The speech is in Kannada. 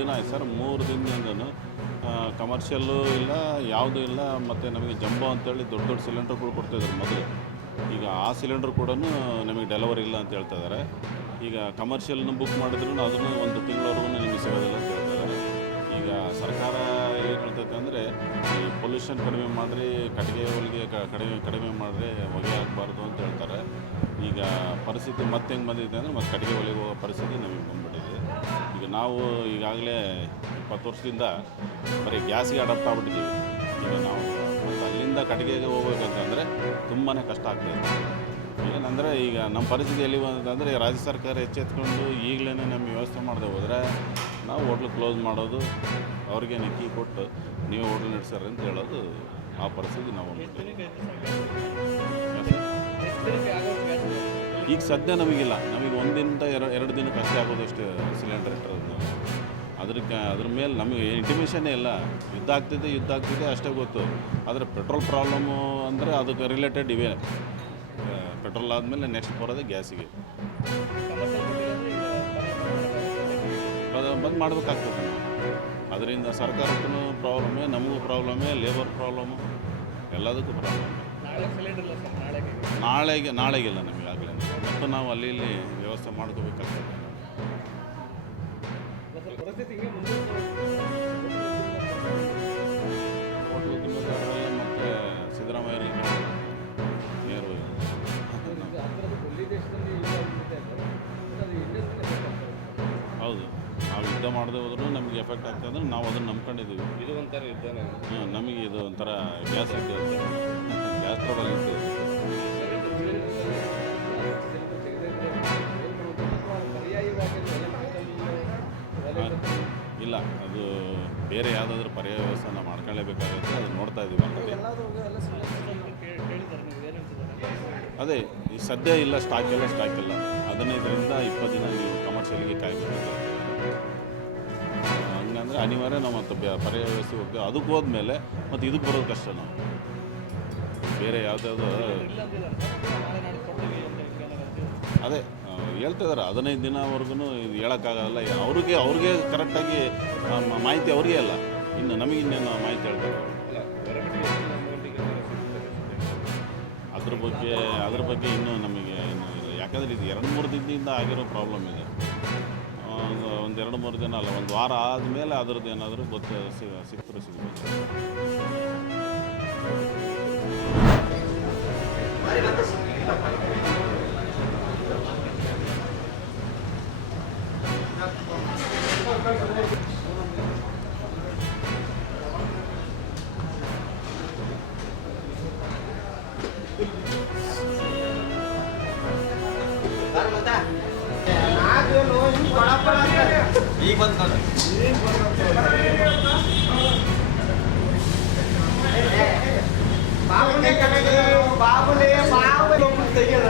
ದಿನ ಆಯ್ತು ಸರ್. 3 ದಿನದಿಂದನೂ ಕಮರ್ಷಿಯಲ್ಲು ಇಲ್ಲ, ಯಾವುದೂ ಇಲ್ಲ. ಮತ್ತು ನಮಗೆ ಜಂಬೋ ಅಂತೇಳಿ ದೊಡ್ಡ ದೊಡ್ಡ ಸಿಲಿಂಡರ್ಗಳು ಕೊಡ್ತಾಯಿದ್ರು ಮೊದಲು. ಈಗ ಆ ಸಿಲಿಂಡ್ರ್ ಕೂಡ ನಮಗೆ ಡೆಲಿವರಿ ಇಲ್ಲ ಅಂತ ಹೇಳ್ತಾ ಇದ್ದಾರೆ. ಈಗ ಕಮರ್ಷಿಯಲ್ನ ಬುಕ್ ಮಾಡಿದ್ರೂ ಅದನ್ನು 1 ತಿಂಗಳವರೆಗೂ ನಿಮಗೆ ಸಿಗೋದಿಲ್ಲ ಅಂತ ಹೇಳ್ತಾ ಇದ್ದಾರೆ. ಈಗ ಸರ್ಕಾರ ಏನು ಹೇಳ್ತೈತೆ ಅಂದರೆ, ಈ ಪೊಲ್ಯೂಷನ್ ಕಡಿಮೆ ಮಾಡಿರಿ, ಕಟ್ಟಿಗೆ ಹೊಲಿಗೆ ಕಡಿಮೆ ಮಾಡಿರಿ, ಹೊಗೆ ಹಾಕಬಾರ್ದು ಅಂತ ಹೇಳ್ತಾರೆ. ಈಗ ಪರಿಸ್ಥಿತಿ ಮತ್ತೆ ಹೆಂಗೆ ಬಂದಿದೆ ಅಂದರೆ, ಮತ್ತೆ ಕಟ್ಟಿಗೆ ಹೊಲಿಗೆ ಹೋಗೋ ಪರಿಸ್ಥಿತಿ ನಮಗೆ ಬಂದುಬಿಟ್ಟಿದೆ. ಈಗ ನಾವು ಈಗಾಗಲೇ 20 ವರ್ಷದಿಂದ ಬರೀ ಗ್ಯಾಸ್ಗೆ ಅಡಾಪ್ಟ್ ಆಗ್ಬಿಟ್ಟಿದ್ದೀವಿ. ಈಗ ನಾವು ಮತ್ತು ಅಲ್ಲಿಂದ ಕಟ್ಟಿಗೆಗೆ ಹೋಗ್ಬೇಕಂತಂದರೆ ತುಂಬಾ ಕಷ್ಟ ಆಗ್ತಾಯಿದೆ. ಏನಂದರೆ ಈಗ ನಮ್ಮ ಪರಿಸ್ಥಿತಿ ಎಲ್ಲಿ ಬಂದಂದರೆ, ರಾಜ್ಯ ಸರ್ಕಾರ ಎಚ್ಚೆತ್ಕೊಂಡು ಈಗಲೇ ನಮಗೆ ವ್ಯವಸ್ಥೆ ಮಾಡದೆ ಹೋದರೆ ನಾವು ಹೋಟ್ಲು ಕ್ಲೋಸ್ ಮಾಡೋದು, ಅವ್ರಿಗೆ ಕೀ ಕೊಟ್ಟು ನೀವು ಹೋಟ್ಲ್ ನಡೆಸ್ಯಾರ ಅಂತ ಹೇಳೋದು, ಆ ಪರಿಸ್ಥಿತಿ ನಾವು ಈಗ ಸದ್ಯ ನಮಗಿಲ್ಲ. ನಮಗೆ 1 ದಿನದಿಂದ 2 ದಿನಕ್ಕೆ ಅಷ್ಟೇ ಆಗೋದಷ್ಟು ಸಿಲಿಂಡರ್ ಇಟ್ಟಿರೋದು. ಅದ್ರ ಮೇಲೆ ನಮಗೆ ಇಂಟಿಮೇಷನ್ನೇ ಇಲ್ಲ. ಯುದ್ಧ ಆಗ್ತಿದೆ ಅಷ್ಟೇ ಗೊತ್ತು. ಆದರೆ ಪೆಟ್ರೋಲ್ ಪ್ರಾಬ್ಲಮ್ಮು ಅಂದರೆ ಅದಕ್ಕೆ ರಿಲೇಟೆಡ್ ಇವೆ. ಪೆಟ್ರೋಲ್ ಆದಮೇಲೆ ನೆಕ್ಸ್ಟ್ ಬರೋದೇ ಗ್ಯಾಸಿಗೆ. ಬಂದ್ ಮಾಡಬೇಕಾಗ್ತದೆ. ಅದರಿಂದ ಸರ್ಕಾರಕ್ಕೂ ಪ್ರಾಬ್ಲಮ್ಮೇ, ನಮಗೂ ಪ್ರಾಬ್ಲಮ್ಮೇ, ಲೇಬರ್ ಪ್ರಾಬ್ಲಮ್ಮು, ಎಲ್ಲದಕ್ಕೂ ಪ್ರಾಬ್ಲಮ್. ನಾಳೆಗಿಲ್ಲ ನಮಗೆ ಆಗಲೇ, ಮತ್ತು ನಾವು ಅಲ್ಲಿ ಇಲ್ಲಿ ವ್ಯವಸ್ಥೆ ಮಾಡ್ಕೋಬೇಕಾಗ್ತದೆ. ಹೋಟ್ಲು ತಿನ್ನೋದಾದ್ರೆಲ್ಲ ಮತ್ತು ಸಿದ್ದರಾಮಯ್ಯರಿಗೆ ನೇರವಾಗಿ ಹೌದು. ನಾವು ಯುದ್ಧ ಮಾಡದೆ ಹೋದ್ರೂ ನಮಗೆ ಎಫೆಕ್ಟ್ ಆಗ್ತದೆ ಅಂದರೆ ನಾವು ಅದನ್ನು ನಂಬ್ಕೊಂಡಿದ್ದೀವಿ. ಇದು ಒಂಥರ ಯುದ್ಧನೇ. ನಮಗೆ ಇದು ಒಂಥರ ಗ್ಯಾಸ್ ಟ್ರಬಲ್ ಇತ್ತು. ಇಲ್ಲ, ಅದು ಬೇರೆ ಯಾವುದಾದ್ರೂ ಪರ್ಯಾಯ ವ್ಯವಸ್ಥೆ ನಾವು ಮಾಡ್ಕೊಳ್ಳೇಬೇಕಾಗುತ್ತೆ. ಅದು ನೋಡ್ತಾ ಇದ್ದೀವಿ ಆಲ್ರೆಡಿ. ಅದೇ ಈ ಸದ್ಯ ಇಲ್ಲ, ಸ್ಟಾಕ್ ಇಲ್ಲ. 15ರಿಂದ 20 ದಿನ ನೀವು ಕಮರ್ಷಿಯಲ್ಗೆ ಕಾಯ್ಬೇಕು. ಹಂಗಂದರೆ ಅನಿವಾರ್ಯ ನಾವು ಮತ್ತು ಪರ್ಯಾಯ ವ್ಯವಸ್ಥೆ ಹೋಗ್ತೇವೆ. ಅದಕ್ಕೆ ಹೋದ್ಮೇಲೆ ಮತ್ತು ಇದಕ್ಕೆ ಬರೋದು ಕಷ್ಟ. ನಾವು ಬೇರೆ ಯಾವುದಾದ್ರು ಅದೇ ಹೇಳ್ತಿದ್ದಾರೆ 15 ದಿನವರೆಗೂ ಇದು ಹೇಳೋಕ್ಕಾಗಲ್ಲ. ಅವ್ರಿಗೆ ಕರೆಕ್ಟಾಗಿ ಮಾಹಿತಿ ಅವ್ರಿಗೆ ಅಲ್ಲ, ಇನ್ನು ನಮಗೆ ಇನ್ನೇನು ಮಾಹಿತಿ ಹೇಳ್ತಾರೆ. ಅದ್ರ ಬಗ್ಗೆ ಇನ್ನೂ ನಮಗೆ ಇನ್ನೂ ಇಲ್ಲ. ಯಾಕಂದರೆ ಇದು 2-3 ದಿನದಿಂದ ಆಗಿರೋ ಪ್ರಾಬ್ಲಮ್ ಇದೆ. ಒಂದು 2-3 ದಿನ ಅಲ್ಲ, 1 ವಾರ ಆದಮೇಲೆ ಅದ್ರದ್ದು ಏನಾದರೂ ಸಿಗ್ಬೋದು. ಈಗ ಬಂದ ಬಾಬುಲೆ ತೆಗೆದ